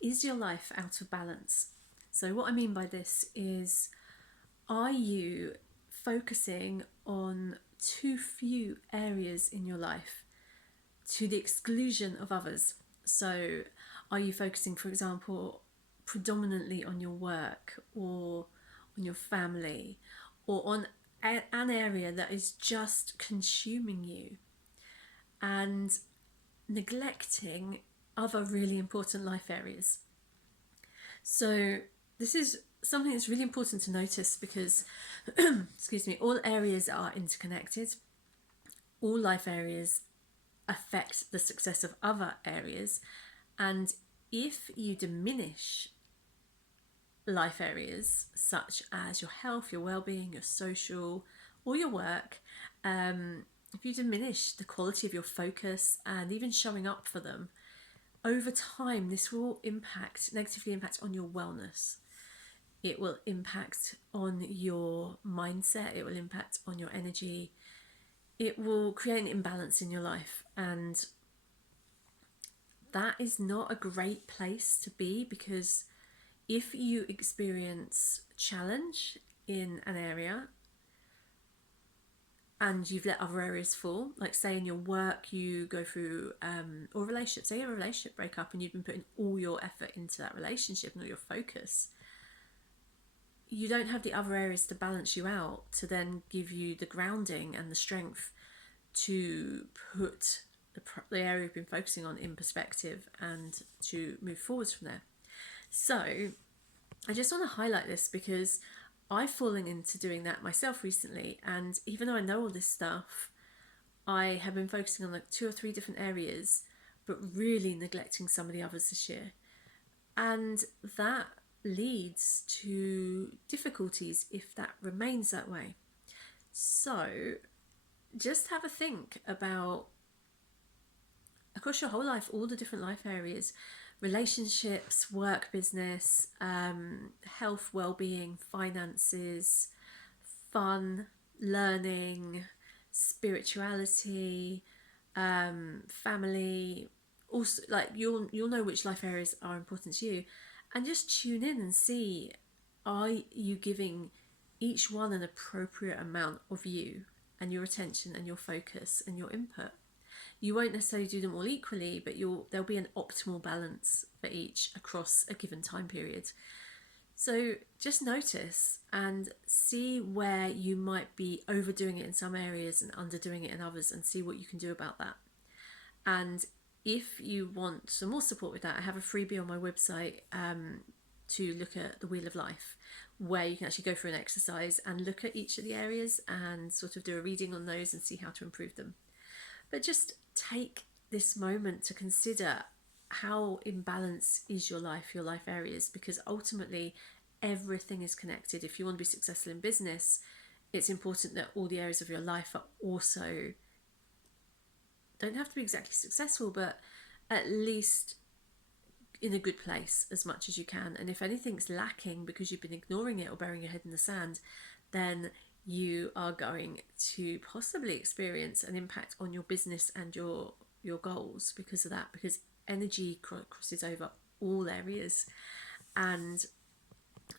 is your life out of balance? So what I mean by this is, are you focusing on too few areas in your life to the exclusion of others? So are you focusing, for example, predominantly on your work or on your family or on an area that is just consuming you and neglecting other really important life areas? So this is something that's really important to notice because excuse me, all areas are interconnected. All life areas affect the success of other areas, and if you diminish life areas such as your health, your well-being, your social, or your work, if you diminish the quality of your focus and even showing up for them, over time this will negatively impact on your wellness. It will impact on your mindset, it will impact on your energy, it will create an imbalance in your life, and that is not a great place to be, because if you experience challenge in an area and you've let other areas fall, like say in your work you go through or relationship, say you have a relationship breakup and you've been putting all your effort into that relationship and all your focus, you don't have the other areas to balance you out, to then give you the grounding and the strength to put the area you've been focusing on in perspective and to move forwards from there. So I just want to highlight this because I've fallen into doing that myself recently, and even though I know all this stuff, I have been focusing on like 2 or 3 different areas but really neglecting some of the others this year, and that leads to difficulties if that remains that way. So just have a think about, across your whole life, all the different life areas: relationships, work, business, health, well-being, finances, fun, learning, spirituality, family. Also, like you'll know which life areas are important to you, and just tune in and see, are you giving each one an appropriate amount of you and your attention and your focus and your input? You won't necessarily do them all equally, but there'll be an optimal balance for each across a given time period. So just notice and see where you might be overdoing it in some areas and underdoing it in others, and see what you can do about that. And if you want some more support with that, I have a freebie on my website to look at the Wheel of Life, where you can actually go through an exercise and look at each of the areas and sort of do a reading on those and see how to improve them. But just take this moment to consider, how in balance is your life areas, because ultimately everything is connected. If you want to be successful in business, it's important that all the areas of your life are also, don't have to be exactly successful, but at least in a good place as much as you can. And if anything's lacking because you've been ignoring it or burying your head in the sand, then you are going to possibly experience an impact on your business and your goals because of that, because energy crosses over all areas and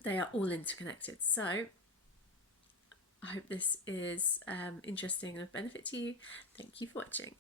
they are all interconnected. So I hope this is interesting and of benefit to you. Thank you for watching.